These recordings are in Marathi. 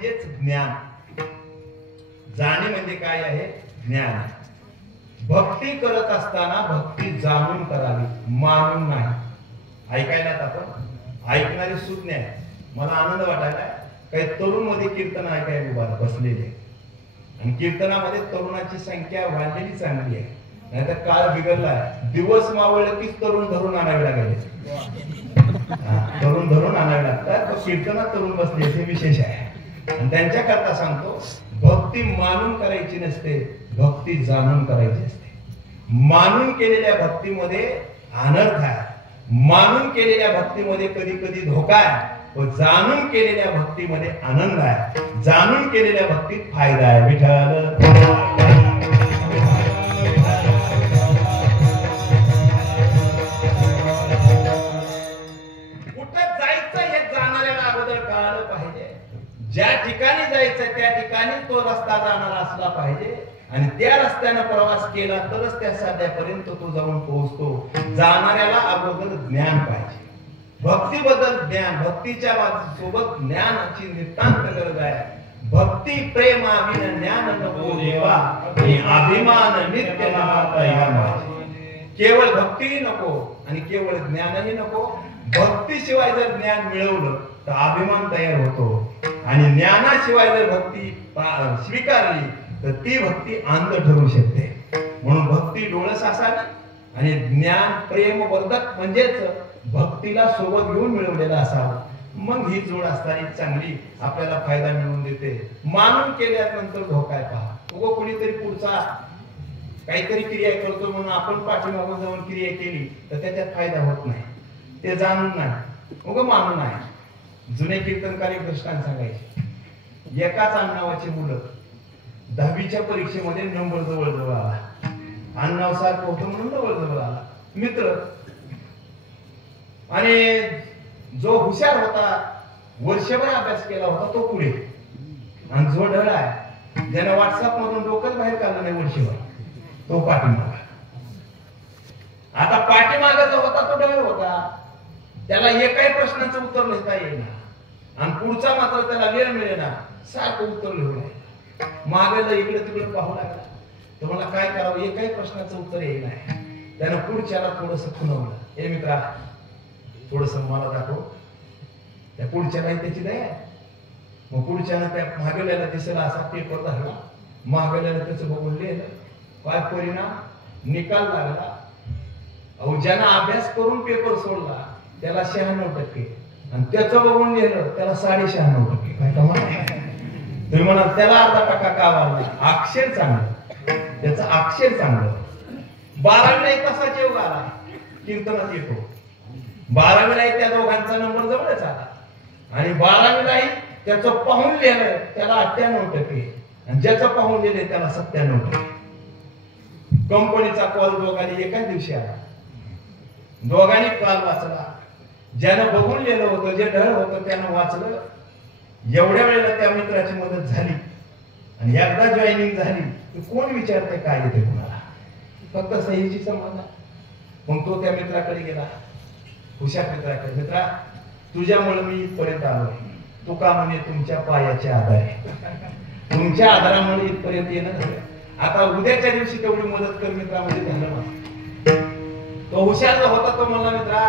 म्हणजेच ज्ञान. जाणे म्हणजे काय आहे? ज्ञान. भक्ती करत असताना भक्ती जाणून करावी, मानून नाही. ऐकायला आपण ऐकणारे सुज्ञ आहे. मला आनंद वाटायला काही तरुण मध्ये कीर्तन ऐकायला उभा बसलेले आणि कीर्तनामध्ये तरुणाची संख्या वाढलेली चांगली आहे. नाहीतर काळ बिघडलाय. दिवस मावळले की तरुण धरून आणावे लागले. तरुण धरून आणावे लागतात. कीर्तनात तरुण बसले हे विशेष आहे. आणि त्यांच्या करता सांगतो, भक्ती मानून करायची नसते, भक्ती जाणून करायची असते. मानून केलेल्या भक्तीमध्ये अनर्थ आहे. मानून केलेल्या भक्तीमध्ये कधी कधी धोका आहे. व जाणून केलेल्या भक्तीमध्ये आनंद आहे. जाणून केलेल्या भक्तीत फायदा आहे. विठ्ठल कुठं जायचं हे जाणाऱ्याला अगोदर कळालं पाहिजे. ज्या ठिकाणी जायचं त्या ठिकाणी तो रस्ता जाणारा असला पाहिजे आणि त्या रस्त्याने प्रवास केला तरच त्या साध्यापर्यंत तो जाऊन पोहोचतो. जाणाऱ्याला अगोदर ज्ञान पाहिजे. भक्तीबद्दल ज्ञान, भक्तीच्या सोबत ज्ञानाची नितांत गरज आहे. भक्ती प्रेम अभिन ज्ञान नको देवा, अभिमान नित्य केवळ भक्ती नको आणि केवळ ज्ञानही नको. भक्तीशिवाय जर ज्ञान मिळवलं तर अभिमान तयार होतो आणि ज्ञानाशिवाय जर भक्ती स्वीकारली तर ती भक्ती अंध ठरू शकते. म्हणून भक्ती डोळस असावी आणि ज्ञान प्रेम वर्धक म्हणजेच भक्तीला सोबत घेऊन मिळवलेला असावा. मग ही जोड असताना चांगली आपल्याला फायदा मिळवून देते. मानून केल्यानंतर धोका आहे. पहा, उगो कुणीतरी पुढचा काहीतरी क्रिया करतो म्हणून आपण पाठीमागून जाऊन क्रिया केली तर त्याच्यात फायदा होत नाही. ते जाणून नाही, उगं मानून आहे. जुने कीर्तनकार एक दृष्टांत सांगायचे. एकाच अण्णावाची मुलं 10वीच्या परीक्षेमध्ये नंबर जवळ आला. अण्णाव सारखं होतं म्हणून जवळ आला मित्र. आणि जो हुशार होता, वर्षभर अभ्यास केला होता, तो पुढे. आणि जो ढळ आहे, ज्याने व्हॉट्सअप मधून डोकंच बाहेर काढलं नाही वर्षभर, तो पाठीमागा. आता पाठीमागा जो होता तो ढळ होता, त्याला एकाही प्रश्नाचं उत्तर लिहिता येईना आणि पुढचा मात्र त्याला वेळ मिळेना, सारखं उत्तर लिहून मागायला इकडे तिकडे पाहू लागला. तर मला काय करावं, एकाही प्रश्नाचं उत्तर येईल नाही. त्यानं पुढच्याला थोडस खुणवलं. हे मित्रा, थोडस मला दाखव. त्या पुढच्यालाही त्याची दया. मग पुढच्यानं त्या मागेल्याला दिसला असा पेपर धरला. मागेल्याला त्याचं बघून लिहिलं. काय परिणाम? निकाल लागला. अहो, ज्यानं अभ्यास करून पेपर सोडला त्याला 96% आणि त्याचं बघून लिहिलं त्याला 96.5%. काय कमाल. तुम्ही म्हणा त्याला अर्धा टक्का का वाढला? अक्षर चांगलं, त्याचं अक्षर चांगलं. 12वीला तसाच योग आला, कीर्तनात येतो. 12वीला त्या दोघांचा नंबर जवळच आला आणि 12वीलाही त्याचं पाहून लिहिलं त्याला 98% आणि ज्याचं पाहून लिहिले त्याला 97%. कंपनीचा कॉल दोघांनी एकाच दिवशी आला. दोघांनी कॉल वाचला. ज्यानं बघून लिहिलं होतं, जे ढळ होतं त्यानं वाचलं. एवढ्या वेळेला त्या मित्राची मदत झाली आणि एकदा जॉईनिंग झाली की कोण विचारते काय येते कोणाला, फक्त सहीची संबंध. मग तो त्या मित्राकडे गेला, हुशार मित्राकडे. मित्रा, तुझ्यामुळे मी इथपर्यंत आलो. तू का म्हणे तुमच्या पायाच्या आधारे, तुमच्या आधारामुळे इथपर्यंत येणं झालं. आता उद्याच्या दिवशी तेवढी मदत कर मित्रा, म्हणजे झालं. तो हुशार जो होता तो म्हणला, मित्रा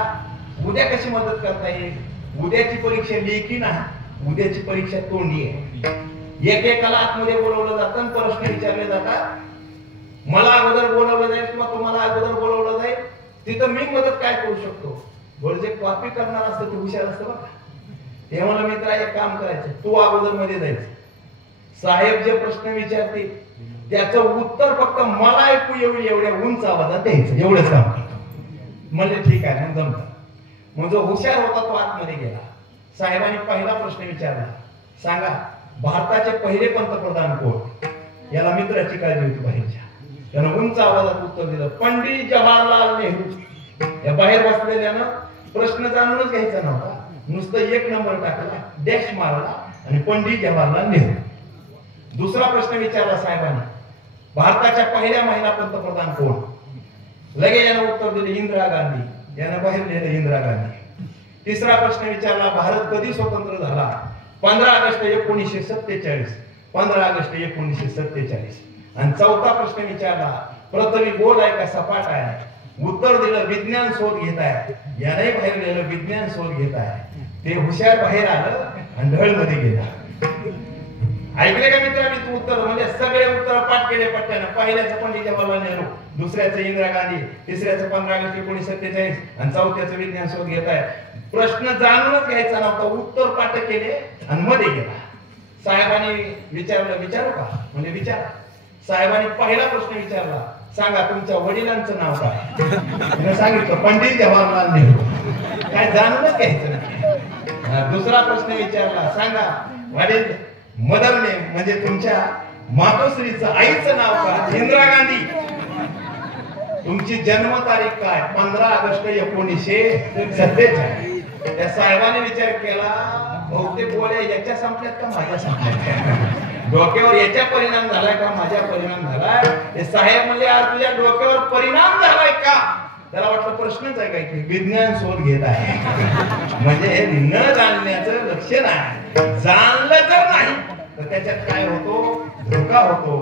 उद्या कशी मदत करता येईल? उद्याची परीक्षा लेखी नाही, उद्याची परीक्षा तोंडी आहे. एकेकाला आतमध्ये बोलवलं जातं, प्रश्न विचारले जातात. मला अगोदर बोलवलं जाईल किंवा तुम्हाला अगोदर बोलवलं जाईल. तिथं मी मदत काय करू शकतो? जे कॉपी करणार असतं ते हुशार असतं बघा. ते म्हणलं, मित्रा एक काम करायचं, तू अगोदर मध्ये जायचं. साहेब जे प्रश्न विचारतील त्याचं उत्तर फक्त मला ऐकू येईल एवढ्या उंच आवाजात द्यायचं, एवढंच काम करतो. म्हणजे ठीक आहे, मग जमतं. मग जो हुशार होता तो आतमध्ये गेला. साहेबांनी पहिला प्रश्न विचारला, सांगा भारताचे पहिले पंतप्रधान कोण? याला मित्राची काळजी होती बाहेरच्या. त्यानं उंच आवाजात उत्तर दिलं, पंडित जवाहरलाल नेहरू. या बाहेर बसलेल्यानं प्रश्न जाणूनच घ्यायचा नव्हता, नुसतं 1 नंबर टाकला, डॅश मारला आणि पंडित जवाहरलाल नेहरू. दुसरा प्रश्न विचारला साहेबांनी, भारताच्या पहिल्या महिला पंतप्रधान कोण? लगेच यानं उत्तर दिले, इंदिरा गांधी. यानं बाहेर लिहिलं इंदिरा गांधी. तिसरा प्रश्न विचारला, भारत कधी स्वतंत्र झाला? 15 ऑगस्ट 1947, 15 ऑगस्ट 1947. आणि चौथा प्रश्न विचारला, पृथ्वी गोल आहे का सपाट आहे? उत्तर दिलं विज्ञान शोध घेत आहे. याने बाहेर गेलं विज्ञान शोध घेत आहे. ते हुशार बाहेर आलं आणि ढळमध्ये गेला. ऐकले का मित्रांनी तू उत्तर? म्हणजे सगळे उत्तर पाठ केले पट्ट्यानं. पहिल्याचं पंडित जवाहरलाल नेहरू, दुसऱ्याचं इंदिरा गांधी, तिसऱ्याचं 15 ऑगस्ट 1947 आणि चौथ्याचं विज्ञान शोध घेत आहे. प्रश्न जाणूनच घ्यायचा नव्हता, उत्तर पाठ केले आणि मध्ये गेला. साहेबांनी विचारलं, विचारू का? म्हणजे विचारा. साहेबांनी पहिला प्रश्न विचारला, सांगा तुमच्या वडिलांचं नाव काय? सांगितलं पंडित जवाहरलाल नेहरू. काय जाणूनच घ्यायचं नाही. दुसरा प्रश्न विचारला, सांगा वडील मदर नेम म्हणजे तुमच्या मातोश्रीचं आईचं नाव काय? इंदिरा गांधी. तुमची जन्म तारीख काय? 15 ऑगस्ट 1947. त्या साहेबांनी विचार केला, बहुतेक गोळ्या याच्या संपल्यात का माझ्या संपल्यात? डोक्यावर याच्या परिणाम झालाय का माझ्या परिणाम झालाय? ते साहेब म्हणजे आज तुझ्या डोक्यावर परिणाम झालाय का? त्याला वाटलं प्रश्नच आहे काय की विज्ञान शोध घेत आहे. म्हणजे न जाणण्याचं लक्षण आहे. जाणलं जर नाही तर त्याच्यात काय होतो? धोका होतो.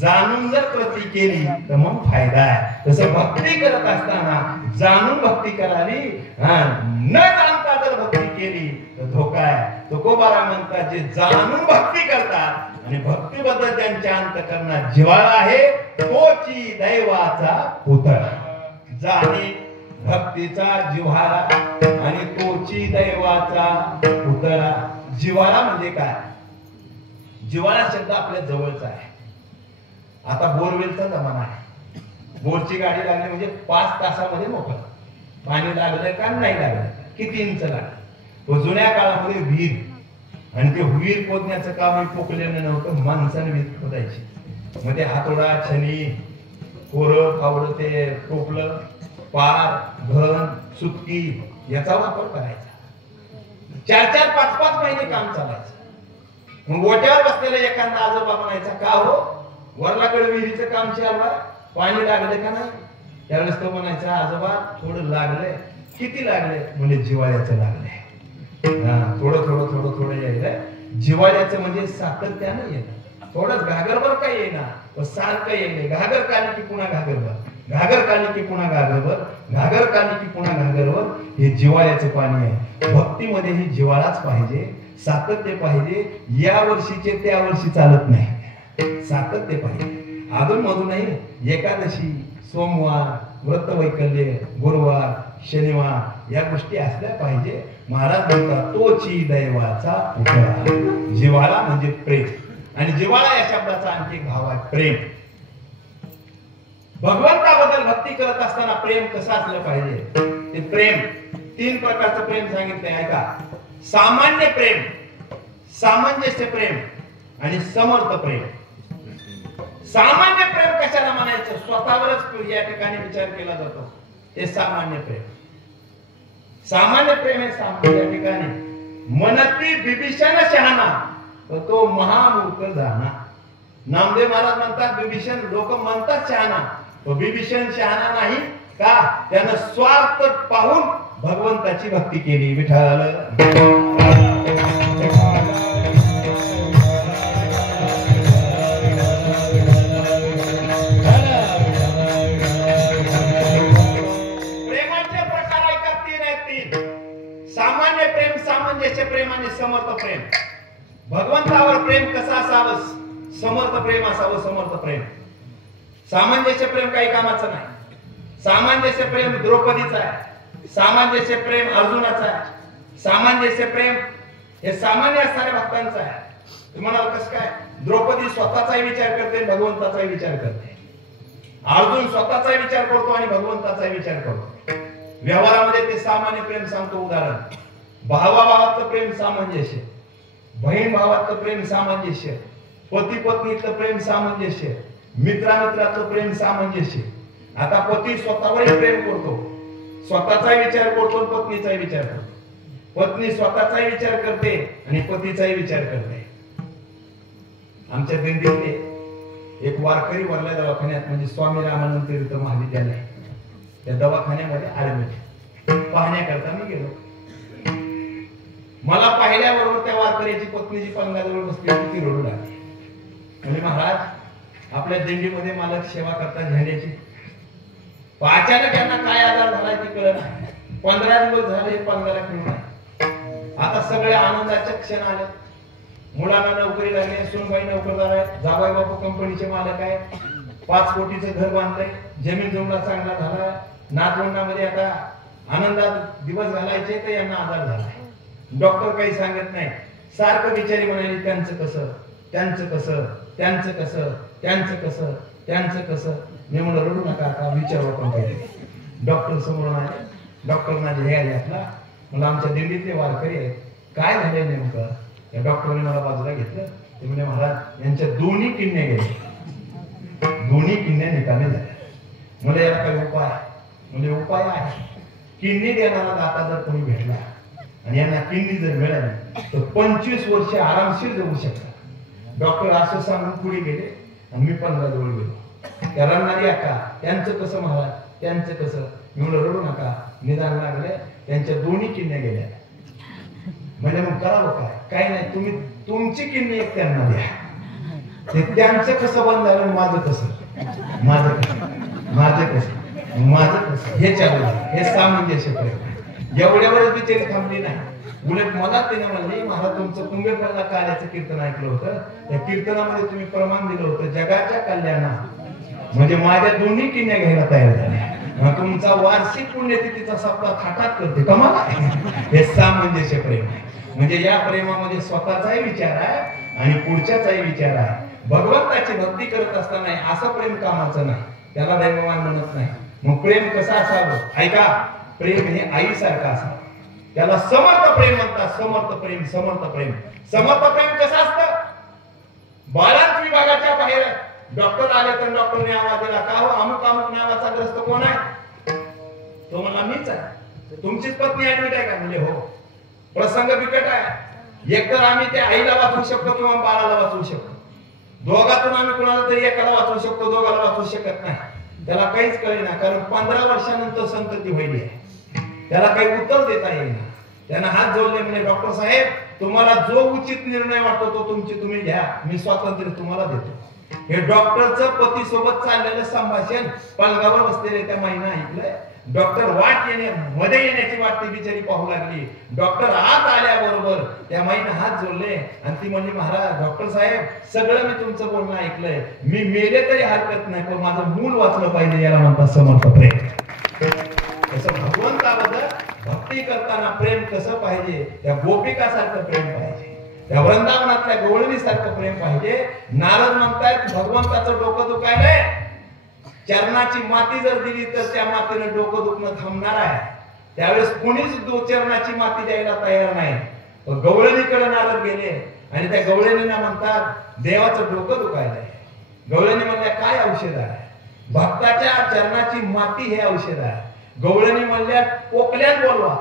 जाणून जर कृती केली तर मग फायदा आहे. तसं भक्ती करत असताना जाणून भक्ती करावी, न जाणता जर भक्ती केली तर धोका आहे. तुकोबारा म्हणतात, जे जाणून भक्ती करतात आणि भक्तीबद्दल त्यांच्या अंतःकरणात जिव्हाळा आहे, तोची दैवाचा पुतळा. जाणे भक्तीचा जिव्हाळा आणि तोची दैवाचा पुतळा. जिव्हाळा म्हणजे काय? जिव्हाळा शब्द आपल्या जवळचा आहे. आता बोरवेलचा जमाना आहे. बोरची गाडी लागली म्हणजे 5 तासामध्ये मोकळं. पाणी लागलं का नाही लागलं, किती इंच लागलं. तो जुन्या काळामध्ये विहीर, आणि ते विहीर खोदण्याचं काम पोकलेलं नव्हतं, माणसाने विहीर खोदायची. मध्ये हातोडा, छनी, कोरं फावडं, ते टोपलं, पार, घन, सुटकी याचा वापर करायचा. 4-4, 5-5 महिने काम चालायचं. मग गोट्यावर बसलेला एखादा आजोबा म्हणायचा, का हो वरलाकडे विहिरीचं काम चालू आहे, पाणी लागले का नाही? त्यावेळेस तो म्हणायचा, आजोबा थोडं लागलंय. किती लागले? म्हणजे जिव्हाळ्याचं लागलंय. थोडं थोडं थोडं थोडं यायलंय. जिव्हाळ्याचं म्हणजे सातत्यानं येणं. थोडंच घागरभर काय येणार, सारखं येईल. घागर काढली की पुन्हा घागरभर, घागर काढली की पुन्हा घागरभर, घागर काढली की पुन्हा घागरभर. हे जिव्हाळ्याचं पाणी आहे. भक्तीमध्ये ही जिव्हाळाच पाहिजे, सातत्य पाहिजे. या वर्षीचे त्या वर्षी चालत नाही, सातत्य पाहिजे. अधून मधूनही एकादशी, सोमवार, व्रत वैकल्य, गुरुवार, शनिवार या गोष्टी असल्या पाहिजे. महाराज म्हणतात, तोची दैवाचा पुतळा. जिव्हाळा म्हणजे प्रेम, आणि जिव्हाळा या शब्दाचा आणखी एक भाव आहे प्रेम. भगवंताबद्दल भक्ती करत असताना प्रेम कसं असलं पाहिजे? ते प्रेम 3 प्रकारचं प्रेम सांगितलंय, ऐका. सामान्य प्रेम, सामंजस्य प्रेम आणि समर्थ प्रेम. सामान्य प्रेम कशाला म्हणायचं? स्वतःवरच या ठिकाणी विचार केला जातो, हे सामान्य प्रेम. सामान्य प्रेम हे या ठिकाणी मनती बिभीषण शहाणा तो महामूर्ख जाना. नामदेव महाराज म्हणतात, बिभीषण लोक म्हणतात शहाणा, तो बिभीषण शहाणा नाही का? त्यानं स्वार्थ पाहून भगवंताची भक्ती केली. विठ्ठल प्रेम आणि समर्थ प्रेम. भगवंतावर प्रेम कसं असावं? समर्थ प्रेम असावं. समर्थ प्रेम. सामंजस्य प्रेम काही कामाचं नाही. सामंजस्य प्रेम द्रौपदीचं आहे, सामंजस्य प्रेम अर्जुनाचं आहे. सामंजस्य प्रेम हे सामान्य असणाऱ्या भक्तांचं आहे. तुम्हाला कसं काय? द्रौपदी स्वतःचाही विचार करते, भगवंताचाही विचार करते. अर्जुन स्वतःचाही विचार करतो आणि भगवंताचाही विचार करतो. व्यवहारामध्ये ते सामान्य प्रेम सांगतो. उदाहरण, भावाभावातलं प्रेम सामंजस्य, बहीण भावातलं प्रेम सामंजस्य, पती पत्नीतलं प्रेम सामंजस्य, मित्रामित्रातलं प्रेम सामंजस्य. आता पती स्वतःवरही प्रेम करतो, स्वतःचाही विचार करतो, पत्नीचाही विचार करतो. पत्नी स्वतःचाही विचार करते आणि पतीचाही विचार करते. आमच्या दिंडीतले एक वारकरी वरल्या दवाखान्यात, म्हणजे स्वामी रामानंद तीर्थ महाविद्यालय, त्या दवाखान्यामध्ये ऍडमिट पाहण्याकरता मी गेलो. मला पाहिल्याबरोबर त्या वारकऱ्याची पत्नी जी पलंगाजवळ बसली होती ती रडू लागली. म्हणजे महाराज आपल्या दिंडीमध्ये मालक सेवा करतात झेंड्याची. अचानक यांना काय आजार झालाय ते कळलं नाही. 15 दिवस झाले पलंगाला खेळून आहे. आता सगळे आनंदाचे क्षण आले. मुलांना नोकरी लागली, सोनबाई नोकरदार आहेत, जाबाई बापू कंपनीचे मालक आहेत, 5 कोटीचं घर बांधलंय, जमीन जमला चांगला झाला, नातवंडामध्ये आता आनंदात दिवस घालायचे तर यांना आजार झालाय. डॉक्टर काही सांगत नाही. सारखं बिचारी म्हणाली त्यांचं कसं, त्यांचं कसं, त्यांचं कसं, त्यांचं कसं, त्यांचं कसं. मी म्हणलं रडू नका आता विचारू आपण काही. डॉक्टर समोर आले. डॉक्टरना घ्यायला घातला. मला आमच्या दिल्लीतले वारकरी आहेत, काय झालंय नेमकं. त्या डॉक्टरने मला बाजूला घेतलं. ते म्हणजे महाराज यांच्या दोन्ही किडण्या गेल्या, दोन्ही किडण्या निकामी झाल्या. मला याला काही उपाय. म्हणजे उपाय आहे, किडनी देणारा दाता जर कोणी भेटला आणि यांना किडनी जर मिळाली तर 25 वर्ष आरामशीर जगू शकतात. डॉक्टर असं सांगून पुढे गेले आणि मी 15 जवळ गेलो. त्या रडणारी अक्का, त्यांचं कसं महाराज, त्यांचं कसं. मी म्हणलं रडू नका, निदान लागले, त्यांच्या दोन्ही किडण्या गेल्या. म्हणजे मग करावं काय, काही नाही, तुम्ही तुमची किडनी एक त्यांना द्या. ते त्यांचं कसं बंद झालं, माझं कसं, माझं कसं, माझं कसं, माझं कसं, हे चालू झालं. हे सामंजस्य प्रयोग. एवढ्यावरच बिचारी थांबली नाही. उलट मला त्याने म्हणले, महाराज तुमचं तुंबेपल्ला कार्याचं कीर्तन ऐकलं होतं, त्या कीर्तनामध्ये तुम्ही प्रमाण दिलं होतं जगाच्या कल्याणात. म्हणजे माझ्या दोन्ही किडन्या घ्यायला तयार झाल्या. तुमचा वार्षिक पुण्यतिथीचा सप्ताह थाटात करते कमाल आहे. हे सामंजस्य प्रेम आहे. म्हणजे या प्रेमामध्ये स्वतःचाही विचार आहे आणि पुढच्याचाही विचार आहे. भगवंताची भक्ती करत असताना असं प्रेम कामाचं नाही, त्याला दैववान म्हणत नाही. मग प्रेम कसं असावं ऐका. प्रेम हे आईसारखं असावं. त्याला समर्थ प्रेम म्हणतात. समर्थ प्रेम, समर्थ प्रेम. समर्थ प्रेम कसं असतं. बाळंत विभागाच्या बाहेर डॉक्टर आले तर डॉक्टरने आवाज दिला, का हो अमुक अमुक नावाचा ग्रस्त कोण आहे. तो म्हणला मीच आहे. तुमचीच पत्नी ऍडमिट आहे का. म्हणजे हो. प्रसंग बिकट आहे. एकतर आम्ही त्या आईला वाचवू शकतो किंवा बाळाला वाचवू शकतो. दोघातून आम्ही कुणाला तरी एकाला वाचवू शकतो, दोघाला वाचवू शकत नाही. त्याला काहीच कळेना, कारण 15 वर्षानंतर संतती व्हायली आहे. त्याला काही उत्तर देता येईना. त्यांना हात जोडले, म्हणजे डॉक्टर साहेब तुम्हाला जो उचित निर्णय वाटतो तो तुम्ही घ्या, मी स्वातंत्र्य तुम्हाला देतो. हे डॉक्टरचं पती सोबत चाललेलं संभाषण पलंगावर बसलेले त्या महिना ऐकलंय. डॉक्टर मध्ये येण्याची वाट ती बिचारी पाहू लागली. डॉक्टर आत आल्याबरोबर त्या महिना हात जोडले आणि ती म्हणली, महाराज डॉक्टर साहेब सगळं मी तुमचं बोलणं ऐकलंय, मी मेले तरी हरकत नाही, पण माझं मूल वाचलं पाहिजे. याला म्हणतात समर्थ प्रेम. तसं भगवंताबद्दल भक्ती करताना प्रेम कसं पाहिजे. त्या गोपिकासारखं प्रेम पाहिजे, त्या वृंदावनातल्या गवळणी सारखं प्रेम पाहिजे. नारद म्हणतात भगवंताचं डोकं दुखायलंय, चरणाची माती जर दिली तर त्या मातीने डोकं दुखणं थांबणार आहे. त्यावेळेस कोणीच चरणाची माती द्यायला तयार नाही. गवळणीकडे नारद गेले आणि त्या गवळणींना म्हणतात देवाचं डोकं दुखायलंय. गवळणी म्हणल्या काय औषध आहे. भक्ताच्या चरणाची माती हे औषध आहे. गवळणी म्हणल्या पोकल्यात बोलवा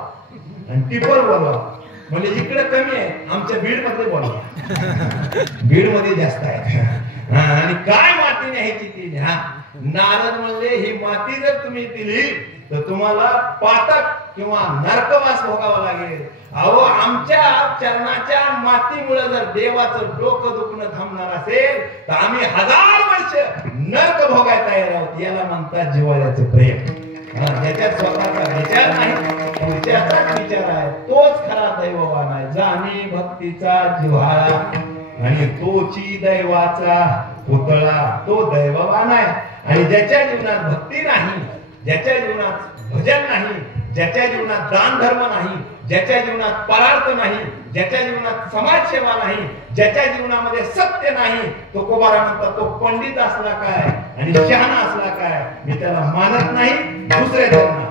आणि टिपर बोलवा. म्हणजे इकडे कमी आहे, आमच्या बीड मध्ये बोलवा. बीड मध्ये जास्त आहे. आणि काय माती न्यायची ती न्या. नारद म्हणले ही माती जर तुम्ही दिली तर तुम्हाला पातक किंवा नरकवास भोगावा लागेल. अहो आमच्या चरणाच्या मातीमुळे जर देवाचं डोकं दुखणं थांबणार असेल तर आम्ही 1000 वर्ष नरक भोगायला तयार आहोत. याला म्हणतात जिव्हाळ्याचं प्रेम. ज्याच्यात स्वतःचा विचार नाही, पुढच्याचाच विचार आहे, तोच खरा दैववान आहे. जाणी भक्तीचा जिव्हाळा आणि तोची दैवाचा पुतळा, तो दैववान आहे. आणि ज्याच्या जीवनात भक्ती नाही, ज्याच्या जीवनात भजन नाही, ज्याच्या जीवनात दान धर्म नाही, ज्याच्या जीवनात परार्थ नाही, ज्याच्या जीवनात समाजसेवा नाही, ज्याच्या जीवनामध्ये सत्य नाही, तो कोबारा म्हणतात तो पंडित असला काय आणि शहाणा असला काय, मी त्याला मानत नाही. दुसरे धर्म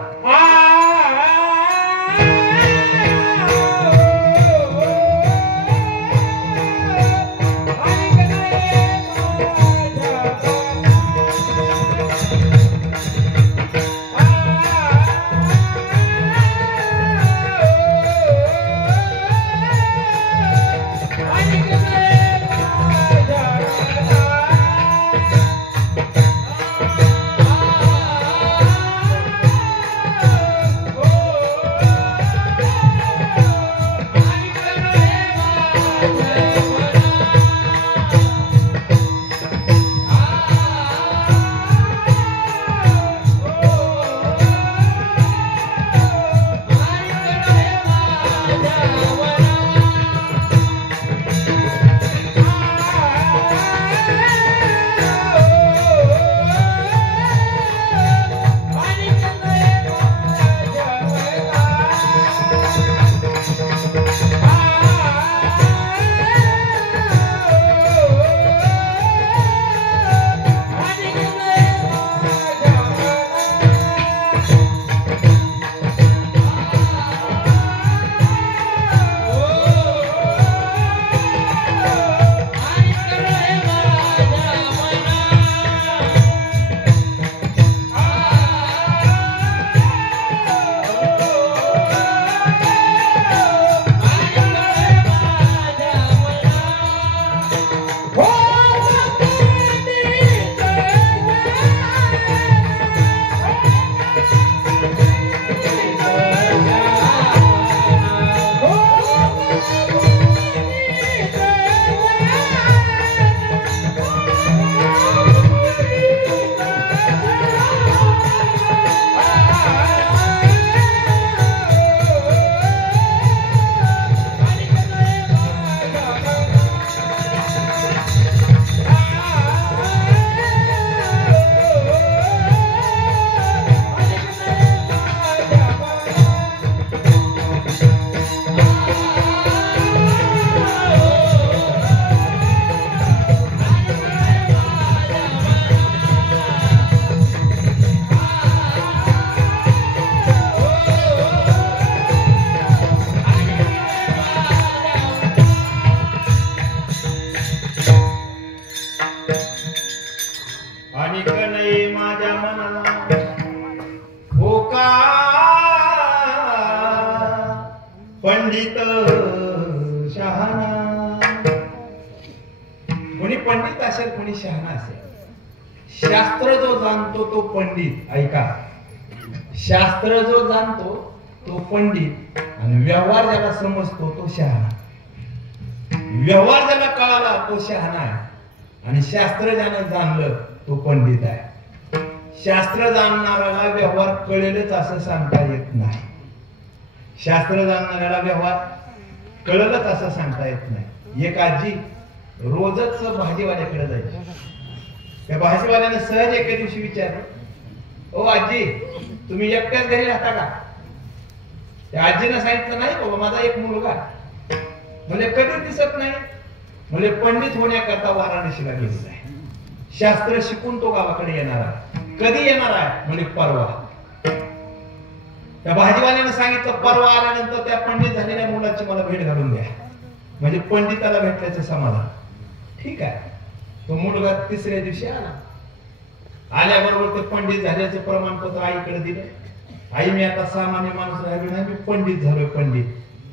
पंडित शहाणा. कोणी पंडित असेल, कोणी शहाणा असेल. शास्त्र जो जाणतो तो पंडित. ऐका, शास्त्र जो जाणतो तो पंडित आणि व्यवहार ज्याला समजतो तो शहाणा. व्यवहार ज्याला कळाला तो शहाणा आहे आणि शास्त्र ज्यानं जाणलं तो पंडित आहे. शास्त्र जाणणाऱ्याला व्यवहार कळेलच असं सांगता येत नाही. शास्त्र जाणणाऱ्याला व्यवहार कळलच असं सांगता येत नाही. एक आजी रोजच भाजीवाल्याकडे जायची. त्या भाजीवाल्याने सहज एके दिवशी विचारलं, ओ आजी, तुम्ही एकट्याच घरी राहता का? त्या आजीनं सांगितलं, नाही बाबा, माझा एक मुलगा म्हणजे कधी दिसत नाही, म्हणजे पंडित होण्याकरता वाराणसीला गेलेला आहे. शास्त्र शिकून तो गावाकडे येणार आहे. कधी येणार आहे? म्हणजे परवा. त्या भाजीवाल्याने सांगितलं, परवा आल्यानंतर त्या पंडित झालेल्या मुलाची मला भेट घालून द्या, म्हणजे पंडिताला भेटल्याचं समाधान. ठीक आहे. तो मुलगा तिसऱ्या दिवशी आला. आल्याबरोबर ते पंडित झाल्याचं प्रमाणपत्र आईकडे दिलं. आई, मी आता सामान्य माणूस राहिलो नाही, मी पंडित झालोय. पंडित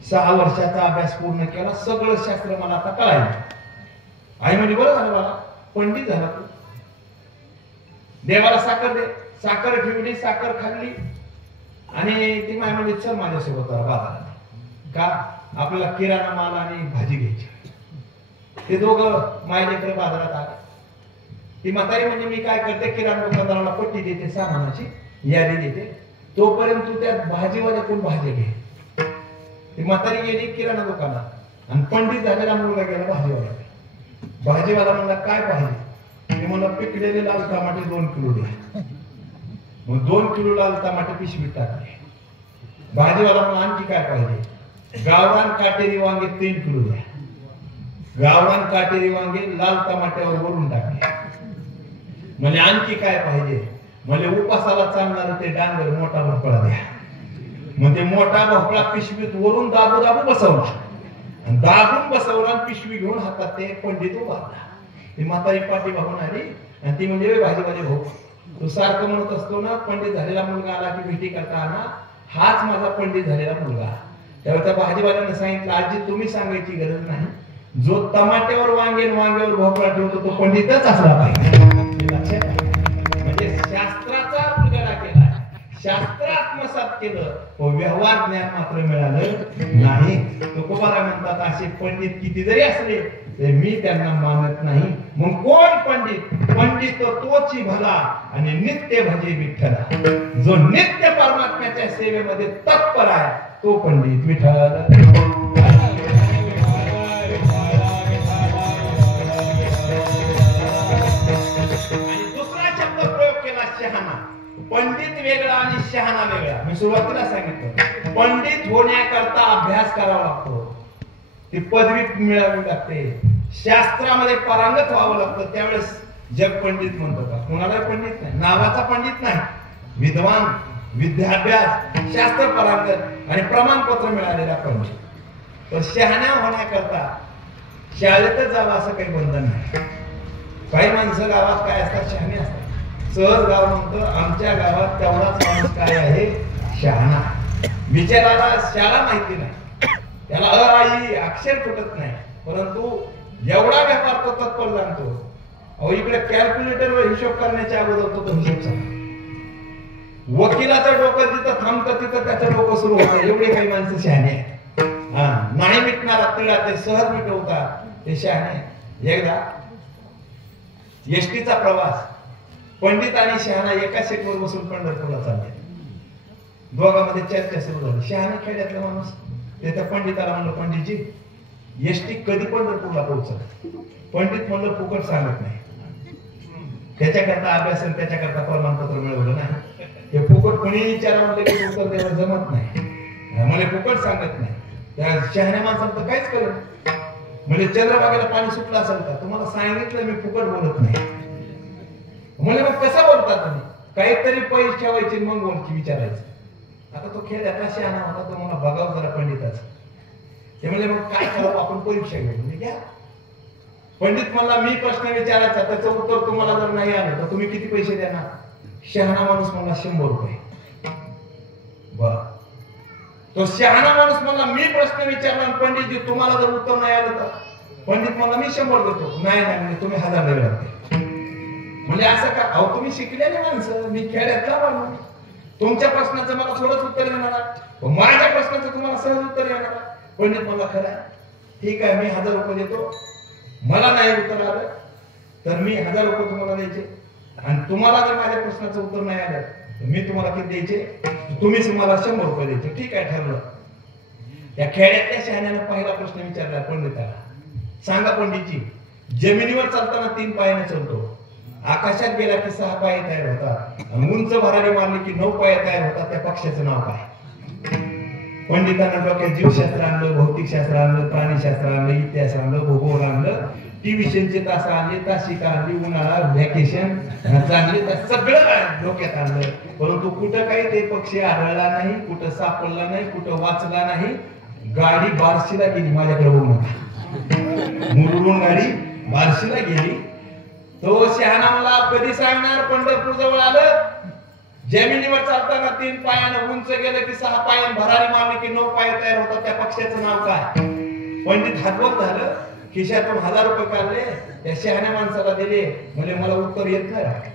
6 वर्षाचा अभ्यास पूर्ण केला, सगळं शास्त्र मला आता कळायला. आई म्हणजे, बरं झालं बाळा, पंडित झाला तू. देवाला साखर दे. साखर ठेवली, साखर खाल्ली आणि ती माय म्हणजे, चल माझ्यासोबत बाजारात. का? आपल्याला किराणा माल आणि भाजी घ्यायची. ते दोघं मायलेकडे बाजारात आले. ती म्हातारी म्हणजे, मी काय करते, किराणा दुकानदाराला पट्टी देते, सामानाची यादी देते, तोपर्यंत तू त्या भाजीवाल्याकडून भाजी घे. ती म्हातारी गेली किराणा दुकानात आणि पंडित झालेला मुलगा गेला भाजीवाल्याकडे. भाजीवाला म्हणला, काय पाहिजे? ते मला पिकलेले लाल टमाटे 2 किलो द्या. मग 2 किलो लाल टमाटे पिशवीत टाकले. भाजीवाला म्हणला, आणखी काय पाहिजे? गावरान काटेरी वांगे 3 किलो द्या. गावरान काटेरी वांगे लाल टमाट्यावर वरून टाकले. म्हणजे आणखी काय पाहिजे? म्हणजे उपासाला चालणार ते डांगर मोठा भोपळा द्या. मग ते मोठा भोपळा पिशवीत वरून दाबू दाबू बसवला आणि दाबून बसवला, पिशवी घेऊन हातात ते पंडित उभा. ती म्हातारी पाठी बघून आली आणि ती म्हणजे, भाजीवाले भाऊ, तो सारखं म्हणत असतो ना, पंडित झालेला मुलगा आला की भेटी करता आला, हाच माझा पंडित झालेला मुलगा. त्यावेळी त्या भाजीवाल्याने सांगितलं, आजी, तुम्ही सांगायची गरज नाही, जो टमाट्यावर वांग्यावर भोपळा ठेवतो तो पंडितच असला पाहिजे. म्हणजे शास्त्राचा उलगडा केला, शास्त्र आत्मसात केलं, व्यवहार ज्ञान मात्र मिळालं नाही. तुकोबाराय म्हणतात, असे पंडित किती जरी असले ते मी त्यांना मानत नाही. मग कोण पंडित? पंडित तोची भला आणि नित्य भजे विठ्ठला. जो नित्य परमात्म्याच्या सेवेमध्ये तत्पर आहे तो पंडित विठ्ठल. पंडित वेगळा आणि शहाणा वेगळा. मी सुरुवातीला सांगितलं, पंडित होण्याकरता अभ्यास करावा लागतो, ती पदवी मिळावी लागते, शास्त्रामध्ये पारंगत व्हावं लागतं. त्यावेळेस जग पंडित म्हणतो का? कोणाला पंडित नाही, नावाचा पंडित नाही, विद्वान, विद्याभ्यास, शास्त्र पारंगत आणि प्रमाणपत्र मिळालेला पंडित. तर शहाण्या होण्याकरता शाळेतच जावं असं काही बंधन नाही. काही माणसं गावात काय असतात, शहाणे असतात. सहज गाव म्हणतो, आमच्या गावात तेवढाच माणूस काय आहे, शहाणा. बिचाराला शाळा माहिती नाही, त्याला आई अक्षर फुटत नाही, परंतु एवढा व्यापार तो तत्पर जाणतो. अहो, इकडे कॅल्क्युलेटरवर हिशोब करण्याच्या अगोदर तो हिशोब सांगतो. वकिलाचं डोकं जिथं थांबतं तिथं त्याचं डोकं सुरू होतं. एवढे काही माणसं शहाणे आहेत. नाही मिटणार तिला ते सहज मिटवतात, ते शहाणे. एकदा एसटीचा प्रवास, पंडित आणि शहाणा एका सीटवर बसून पंढरपूरला चालले. दोघांमध्ये चर्चा सुरू झाली. शहाणा खेड्यातला माणूस ते त्या पंडिताला म्हणलं, पंडितजी, एसटी कधी पंढरपूरला पोहोचत? पंडित म्हणलं, फुकट सांगत नाही, त्याच्याकरता अभ्यास आणि त्याच्याकरता प्रमाणपत्र मिळवलं नाही. हे फुकट कोणी विचारा म्हणलं की उत्तर द्यायला जमत नाही, म्हणजे फुकट सांगत नाही. त्या शहाण्या माणसाला तर काहीच कळत. म्हणजे चंद्रभागेला पाणी सुटलं असेल का? तुम्हाला सांगितलं मी फुकट बोलत नाही. म्हणजे मग कसं बोलता तुम्ही? काहीतरी पैसे ठेवायचे मग ओळखी विचारायचं. आता तो खेड्यातला शहाणा होता, तो मला बघाव जरा पंडिताचं. ते म्हणजे मग काय करावं, आपण परीक्षा घेऊ. म्हणजे घ्या. पंडित मला मी प्रश्न विचारायचा, त्याचं उत्तर तुम्हाला जर नाही आलं तर तुम्ही किती पैसे देणार? शहाणा माणूस मला 100 रुपये. बर, तो शहाणा माणूस मला मी प्रश्न विचारला आणि पंडितजी तुम्हाला जर उत्तर नाही आलं तर पंडित मला मी 100 देतो. नाही म्हणजे तुम्ही 1000 द्यावे लागते. म्हणजे असं का? अहो तुम्ही शिकलेले माणसं, मी खेड्यातला माणूस, तुमच्या प्रश्नाचं मला थोडंच उत्तर देणार, माझ्या प्रश्नाचं तुम्हाला सहज उत्तर येणार. पंडित मला खरं आहे, ठीक आहे मी 1000 रुपये देतो. मला नाही उत्तर आलं तर मी 1000 रुपये तुम्हाला द्यायचे आणि तुम्हाला जर माझ्या प्रश्नाचं उत्तर नाही आलं तर मी तुम्हाला किती द्यायचे? तुम्हीच मला 100 रुपये द्यायचे. ठीक आहे ठरलं. त्या खेड्यातल्या शहाण्यानं पहिला प्रश्न विचारला पंडिताला, सांगा पंडितजी, जमिनीवर चालताना 3 पायाने चालतो, आकाशात गेला की 6 पाय तयार होतात आणि उंच भरारी मारली की 9 पाय तयार होतात, त्या पक्षाचं नाव काय? पंडितांना डोक्यात जीवशास्त्र आणलं, भौतिकशास्त्र आणलं, प्राणीशास्त्र आणलं, इतिहास आणलं, भूगोल आणलं, टीव्हीशनचे तास आणले, तासिका आणली, उन्हाळा व्हॅकेशन चांगले, सगळं डोक्यात आणलं. परंतु कुठं काही ते पक्षी आढळला नाही, कुठं सापडला नाही, कुठं वाचला नाही. गाडी बार्शीला गेली. माझ्याकडे बघू नका. मुरुडून गाडी बार्शीला गेली. तो शहाणा मला कधी सांगणार? पंढरपूर जवळ आलं, जमिनीवर चालताना 3 पायानं उंच गेलं की 6 पायानं भरारी मारली की 9 पाय तयार होतात, त्या पक्षाचं नाव काय? पंडित हतबल झालं, खिशातून 1000 रुपये काढले, त्या शहाण्या माणसाला दिले. म्हणजे मला उत्तर येत नाही.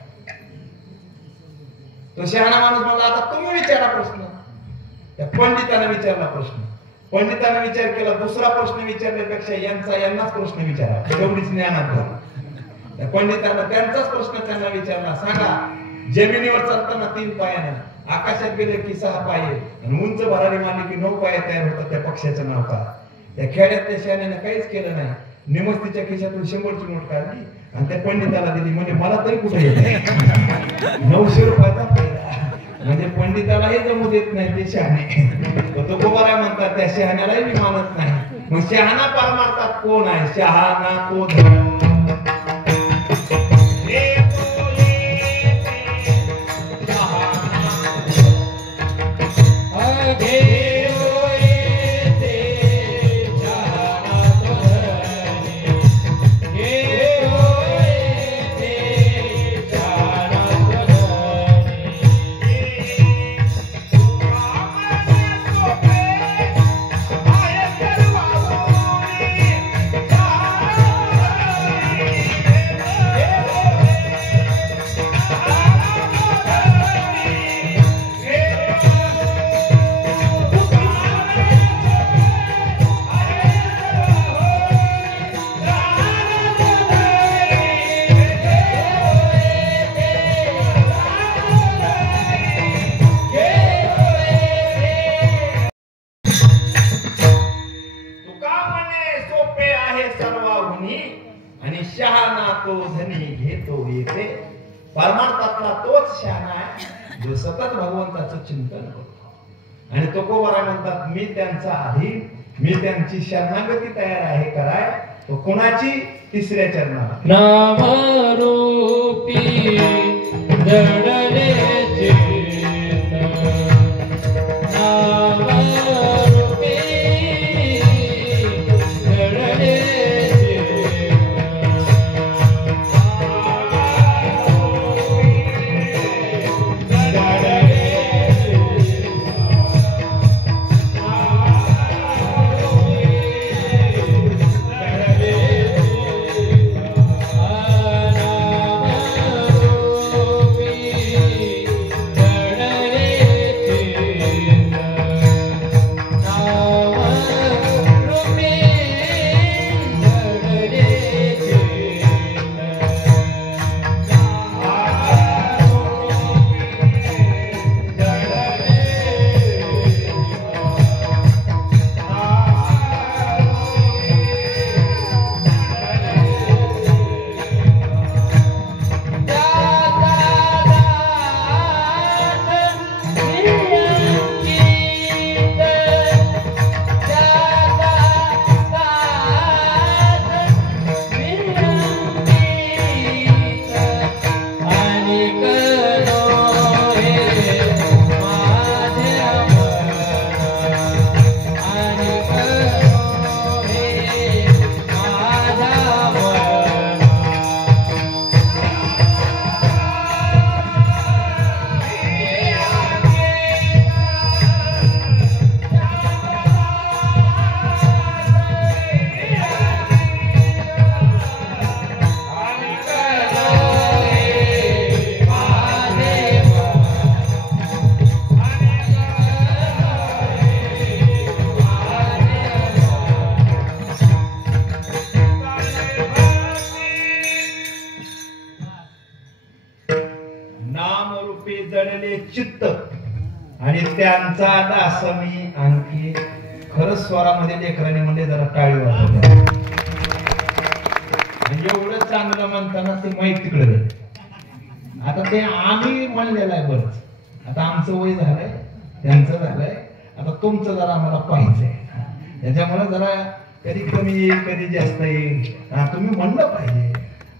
तो शहाणा माणूस म्हणला, आता तुम्ही विचारा प्रश्न. त्या पंडिताने विचारला प्रश्न. पंडिताने विचार केला, दुसरा प्रश्न विचारण्यापेक्षा यांनाच प्रश्न विचारा, तेवढीच ज्ञानात भर. त्या पंडितांना त्यांचाच प्रश्न त्यांना विचारला, सांगा जमिनीवर चालताना 3 पायानं, आकाशात गेले की 6 पाय आणि उंच भरारी मारली की 9 पाय तयार होतात, त्या पक्षाचं नाव काय? त्या खेड्यातल्या शहाण्यानं काहीच केलं नाही. निमस्तीच्या खिशातून 100ची नोट काढली आणि त्या पंडिताला दिली. म्हणजे मला तरी कुठे येत 900 रुपयाचा फायदा. म्हणजे पंडितालाही जमू देत नाही ते शहाणे. तो गोबारा म्हणतात, त्या शहाण्यालाही मी मानत नाही. मग शहाणा परमार्थात कोण आहे? शहाणा तो आणि शहाणा तो धनी घेतो येते. परमार्थातला तोच शहाणा आहे जो सतत भगवंताचं चिंतन करतो. आणि तो कोबारा म्हणतात, मी त्यांचा अधीन, मी त्यांची शरणागती तयार आहे कराय. तो कोणाची? तिसऱ्या चरणाला. नाम रूपी दडले चित्त, नाम रूपी दडले चित्त आणि त्यांचा दास मी आणखी. खरंच स्वरामध्ये लेकरांनी म्हणजे जरा टाळी वाजवली. एवढं चांगलं म्हणताना ते माहीत तिकडे जाईल. आता ते आम्ही म्हणलेलं आहे बरंच. आता आमचं वय झालंय, त्यांचं झालंय, आता तुमचं जरा आम्हाला पाहिजे. त्याच्यामुळे जरा कधी कमी येईल, कधी जास्त येईल. तुम्ही म्हणलं पाहिजे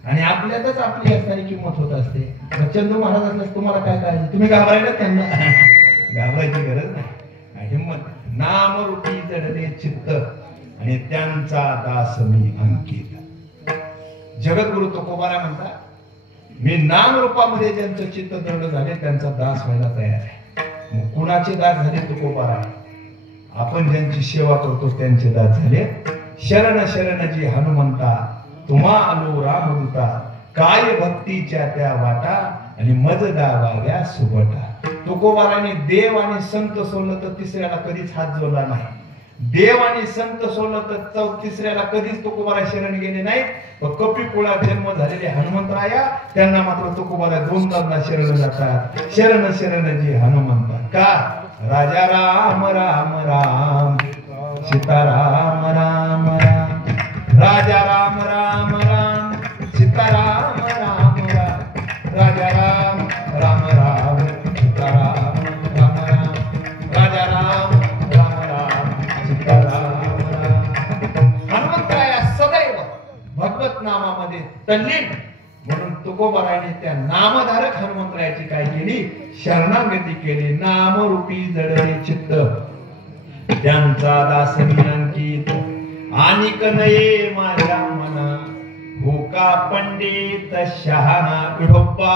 आणि आपल्यातच आपली असणारी किंमत होत असते. चंदू महाराज असल्यास तुम्हाला काय करायचं? तुम्ही घाबरायला त्यांना घाबरायची गरज नाही. हिंमत. नामरूपी जडले चित्त आणि त्यांचा दास मी अंकित. जगद्गुरु तुकोबारा म्हणतात, मी नाम रूपामध्ये ज्यांचं चित्त दृढ झाले त्यांचा दास व्हायला तयार आहे. मग कुणाचे दास झाले? तुकोबारा. आपण ज्यांची सेवा करतो त्यांचे दास झाले. शरण शरण जी हनुमंता, तुम्हा आलो रामदूता, काय भक्तीच्या त्या वाटा आणि मज दावाव्या सुबटा. तुकोबाराने देव आणि संत सोडलं तर तिसऱ्याला कधीच हात जोडला नाही. देव आणि संत सोडलं तर तिसऱ्याला कधीच तुकोबारा शरण गेले नाही. कपिकुळात जन्म झालेले हनुमंतराया त्यांना मात्र तुकोबारा दोनदा शरण जातात. शरण शरण जी हनुमंता. का? राजा राम राम राम, सीताराम राम राम. राजा राम राम राम, सीताराम राम राम. राजा राम राम राम, सीताराम राम राम. राजा राम राम राम, सीताराम राम. हनुमंतराया सदैव भगवत नामामध्ये तल्लीन. म्हणून तुकोबाराने त्या नामधारक हनुमंतरायाची काय केली? शरणागती केली. नामरूपी जडले चित्त त्यांचा दास मी अंकित. आणिक नये माझ्या मना, होका पंडित शहाणा विठोबा.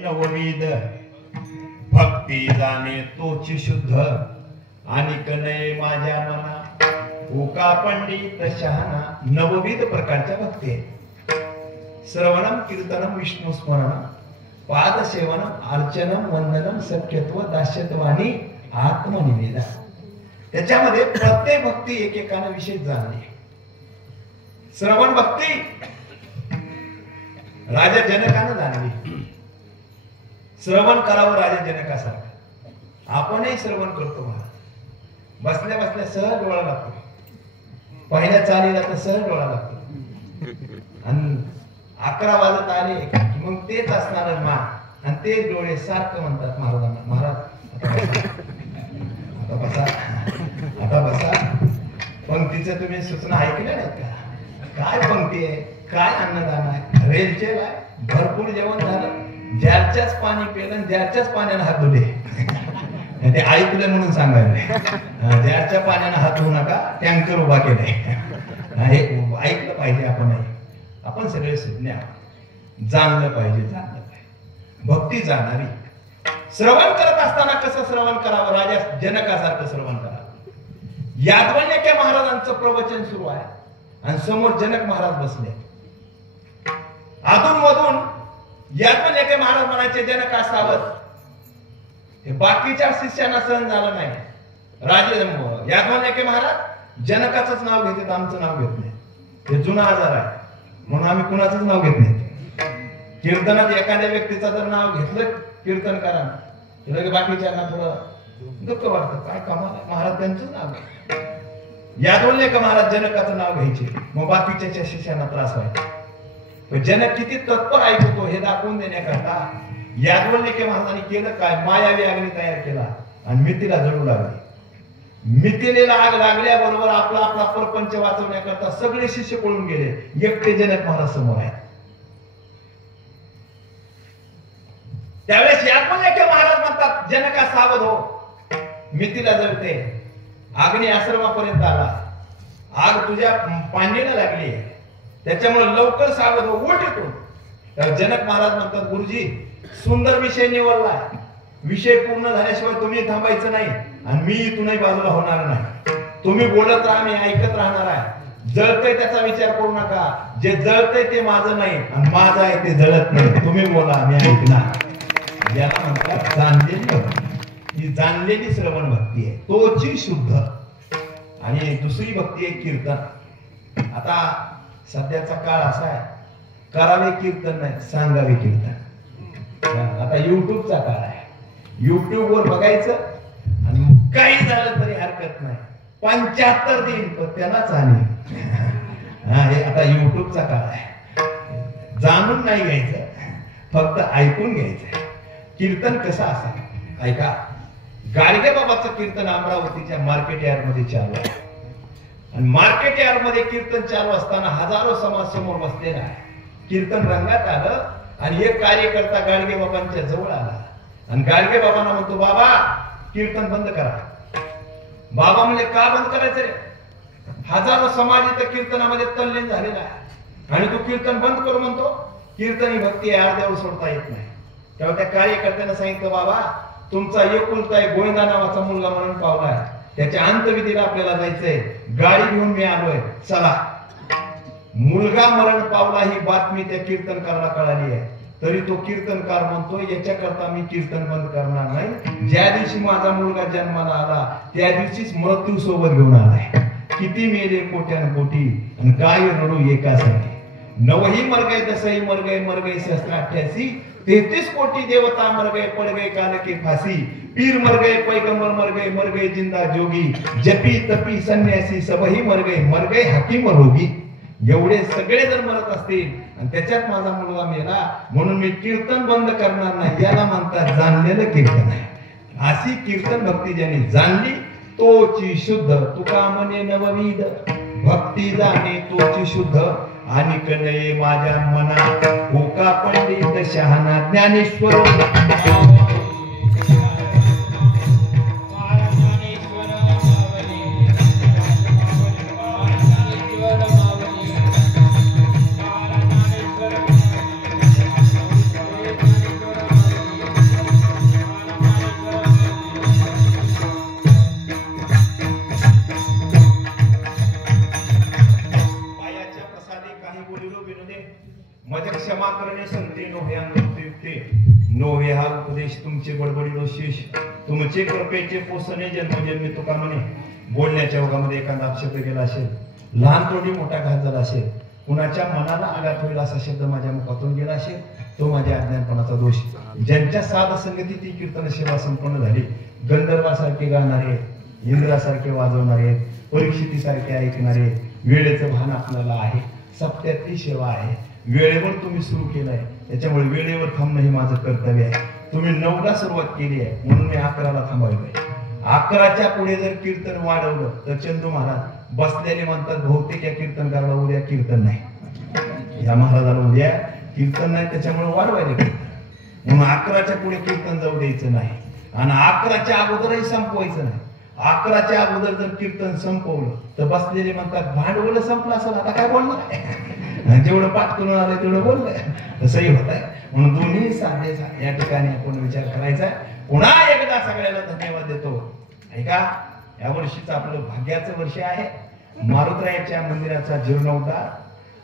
नवविध भक्ती जाणे तोची शुद्ध आणि कनय माझ्या मना उका पंडित शहाणा. नवविध प्रकारच्या भक्ती आहेत. श्रवणम कीर्तनम विष्णू स्मरणम पाद सेवनम अर्चनम वंदनम सख्यत्व दास्यत्व आणि आत्मनिवेदन. त्याच्यामध्ये प्रत्येक भक्ती एकेकाने विशेष जाणणे. श्रवण भक्ती राजा जनकानं जाणली. श्रवण करावं राजा जनकासारखं. आपणही श्रवण करतो महाराज. बसल्या बसल्या सहज डोळा लागतो. पहिल्या चालीला तर सहज डोळा लागतो. आणि 11 वाजत आले की मग तेच असणार मा आणि तेच डोळे सारखं म्हणतात महाराजांना, महाराज आता बसा, आता बसा. पंक्तीचं तुम्ही सूचना ऐकल्या नाहीत का? काय पंक्ती आहे, काय अन्नदान आहे, रेलचेल आहे, भरपूर जेवण झालं, ज्याच्याच पाणी पेलं, ज्याच्याच पाण्याने हात धुले. ते ऐकलं म्हणून सांगायला, ज्याच्या पाण्याने हात धुवू नका, टँकर उभा केलाय. हे ऐकलं पाहिजे. आपण सगळे सुज्ञ जाणलं पाहिजे, जाणलं पाहिजे. भक्ती जाणारी. श्रवण करत असताना कसं श्रवण करावं? राजा जनकासारखं श्रवण करावं. याज्ञवल्क्य महाराजांचं प्रवचन सुरू आहे आणि समोर जनक महाराज बसले. अधून मधून याज्ञवल्क्य महाराज म्हणायचे, जनका सावध. हे बाकीच्या शिष्यांना सहन झालं नाही. राजे याज्ञवल्क्य महाराज जनकाचंच नाव घेतात, आमचं नाव घेत नाही. हे जुना आजार आहे म्हणून आम्ही कुणाचंच नाव घेत नाही. कीर्तनात एखाद्या व्यक्तीचं जर नाव घेतलं कीर्तन करा, बाकीच्यांना थोडं दुःख वाटतं. काय कमाल, महाराज त्यांचंच नाव. याज्ञवल्क्य महाराज जनकाचं नाव घ्यायचे, मग बाकीच्या शिष्यांना त्रास व्हायचा. जनक किती तत्पर ऐकतो हे दाखवून देण्याकरता याज्ञवल्क्य महाराजांनी केलं काय? मायावी अग्नी तयार केला आणि मितीला जळू लागली. मितीला आग लागल्याबरोबर आपला आपला प्रपंच वाचवण्याकरता सगळे शिष्य पळून गेले. एकटे जनक महाराज समोर आहेत. त्यावेळेस याज्ञवल्क्य महाराज म्हणतात, जनका सावध हो, मितीला जळते. अग्नी आश्रमापर्यंत आला, आग तुझ्या पांडीला लागली, त्याच्यामुळे लवकर सावध हो, उठ इथून. तर जनक महाराज म्हणतात, गुरुजी सुंदर विषय निवडला, विषय पूर्ण झाल्याशिवाय तुम्ही थांबायचं नाही आणि मी इथूनही बाजूला होणार नाही. तुम्ही बोलत राहा, मी ऐकत राहणार आहे. जळतंय त्याचा विचार करू नका. जे जळतंय ते माझं नाही आणि माझं आहे ते जळत नाही. तुम्ही बोला, मी ऐकणार. याला म्हणतात जाणलेली भक्ती. ही जाणलेली श्रवण भक्ती आहे, तोची शुद्ध. आणि दुसरी भक्ती आहे कीर्तन. आता सध्याचा काळ असा आहे, करावे कीर्तन नाही, सांगावे कीर्तन. आता युट्यूबचा काळ आहे. युट्यूब वर बघायचं आणि काही झालं तरी हरकत नाही, 75 देईल पण त्यालाच आणि हे आता युट्यूबचा काळ आहे. जाणून नाही घ्यायचं, फक्त ऐकून घ्यायचं. कीर्तन कसं असावं ऐका. गाडगे बाबाचं कीर्तन अमरावतीच्या मार्केट यार्ड मध्ये चालू आहे आणि मार्केट यार्ड मध्ये कीर्तन चालू असताना हजारो समाज समोर बसलेला आहे. कीर्तन रंगात आलं आणि एक कार्यकर्ता गाडगे बाबांच्या जवळ आला आणि गाडगे बाबांना म्हणतो, बाबा कीर्तन बंद करा. बाबा म्हणजे का बंद करायचं रे? हजारो समाज इथं कीर्तनामध्ये तल्लीन झालेला आहे आणि तू कीर्तन बंद करू म्हणतो? कीर्तन ही भक्ती अर्ध्यावर सोडता येत नाही. तेव्हा त्या कार्यकर्त्यानं सांगितलं, बाबा तुमचा एकुलता एक गोविंदा नावाचा मुलगा म्हणून पावलाय, त्याच्या अंतविधीला आपल्याला जायचंय, गाडी घेऊन मी आलोय, चला. मुलगा मरण पावला ही बातमी त्या कीर्तनकाराला कळाली आहे, तरी तो कीर्तनकार म्हणतोय, याच्याकरता मी कीर्तन बंद करणार नाही. ज्या दिवशी माझा मुलगा जन्माला आला त्या दिवशीच मृत्यू सोबत घेऊन आलाय. किती मेले कोट्यान कोटी आणि काय रडू एकासाठी. नवही मर गए दसही मर गए 788. 33 कोटी देवता मर गए, पड़ गए काल के फांसी. पीर मर गए, पैगंबर मर गए जिंदा जोगी. जपी तपी संन्यासी सबही मर गए हकीम रोगी. एवढे सगळे जर मरत असतील आणि त्याच्यात माझा मुलगा मेला म्हणून मी कीर्तन बंद करणार नाही, याला म्हणतात जाणलेलं कीर्तन आहे. अशी कीर्तन भक्ती ज्यांनी जाणली तोची शुद्ध. तुका म्हणे नवविध भक्ती जाणे तोची शुद्ध आणि कनये माझ्या मना होका पंडित शहाणा ज्ञानेश्वर माझ्या क्षमा करणे संते नोहे हा उपदेश तुमचे बडबडी शेष तुमचे कृपेचे पोसणे जन्मजन्मी तुका म्हणे बोलण्याच्या ओघामध्ये एखादा अपशब्द गेला असेल लहान तोंडी मोठा घात झाला असेल कुणाच्या मनाला आघात होईल असा शब्द माझ्या मुखातून गेला असेल तो माझ्या अज्ञानपणाचा दोष ज्यांच्या साध संगती ती कीर्तन सेवा संपन्न झाली गंधर्वासारखे गाणारे इंद्रासारखे वाजवणारे परीक्षितीसारखे ऐकणारे वेळेचं भान आपल्याला आहे सप्त्यातली सेवा आहे वेळेवर तुम्ही सुरू केलंय त्याच्यामुळे वेळेवर थांबणं हे माझं कर्तव्य आहे तुम्ही 9ला सुरुवात केली आहे म्हणून मी 11ला थांबवलंय 11च्या पुढे जर कीर्तन वाढवलं तर चंदू महाराज बसलेले म्हणतात बहुतेक या कीर्तनकाराला उद्या कीर्तन नाही या महाराजाला उद्या कीर्तन नाही त्याच्यामुळे वाढवायला कीर्तन म्हणून 11च्या पुढे कीर्तन जाऊ द्यायचं नाही आणि 11च्या अगोदरही संपवायचं नाही 11च्या अगोदर जर कीर्तन संपवलं तर बसलेले म्हणतात भांडवल संपलं असं आता काय बोलणार जेवढं पाठ करून आलं तेवढं बोललंय तसंही होत आहे म्हणून दोन्ही साधे या ठिकाणी आपण विचार करायचा पुन्हा एकदा सगळ्याला धन्यवाद देतो ऐका या वर्षीचं आपलं भाग्याचं वर्ष आहे मारुतरायाच्या मंदिराचा जीर्णोद्धार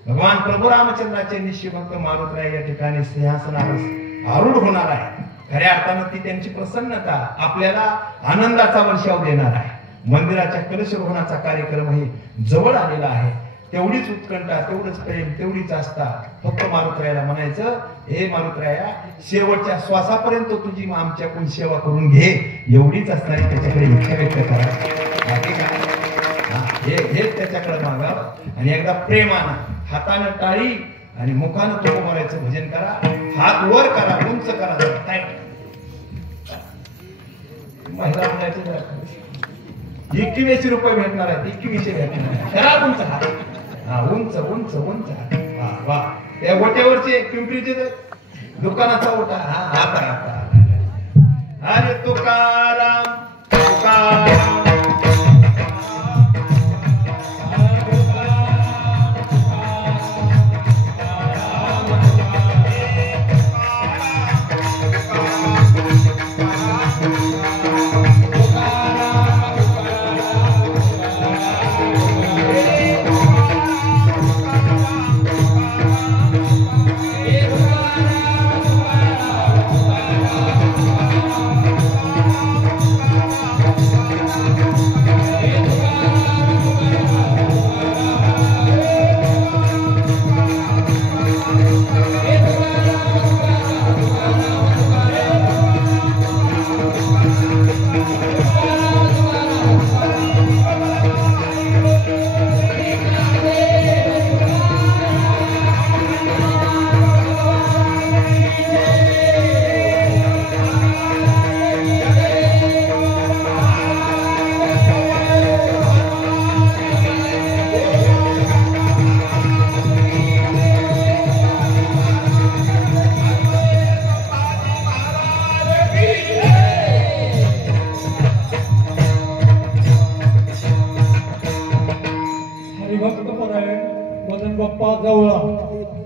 भगवान प्रभू रामचंद्राचे निश्चिभक्त मारुतराय या ठिकाणी सिंहासनावर आरूढ होणार आहे खऱ्या अर्थानं ती त्यांची प्रसन्नता आपल्याला आनंदाचा वर्षाव देणार आहे मंदिराच्या कलशरोहणाचा कार्यक्रमही जवळ आलेला आहे तेवढीच उत्कंठा तेवढंच प्रेम तेवढीच आस्था फक्त मारुतरायाला म्हणायचं हे मारुतराया शेवटच्या श्वासापर्यंत तुझी आमच्याकडून सेवा करून घे एवढीच असणारी त्याच्याकडे इच्छा व्यक्त करा बाकी काय हेच त्याच्याकडे मागावं आणि एकदा प्रेमानं हातानं टाळी आणि मुखानं तो मारायचं भजन करा हात वर करा उंच करा महिला म्हणायचं 2100 रुपये भेटणार आहेत 2100 भेटणार करा तुमचा हात हा उंच उंच उंच वा वा त्या गोट्यावरचे पिंपरीचे दुकानाचा ओटा हा आता अरे तुकाराम तुकाराम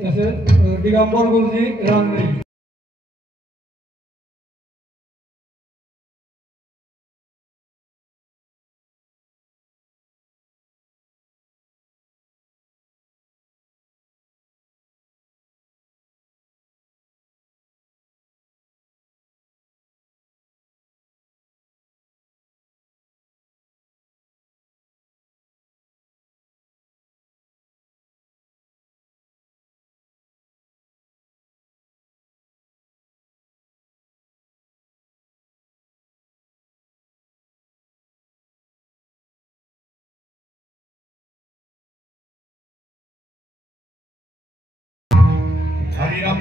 तसेच दिगंबर गुरुजी रांगणे हरिराम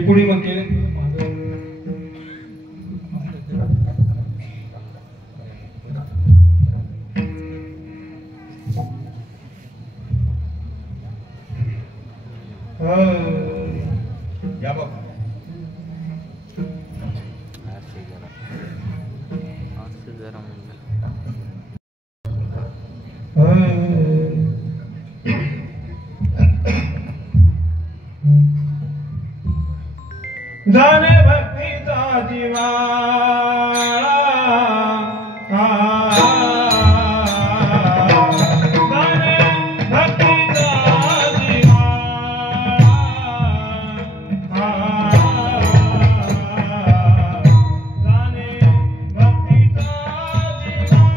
हे पुढे म्हणते या बाबा जाने भक्तीचा दिवा जाने भक्तीचा दिवा जाने भक्तीचा दिवा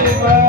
हरी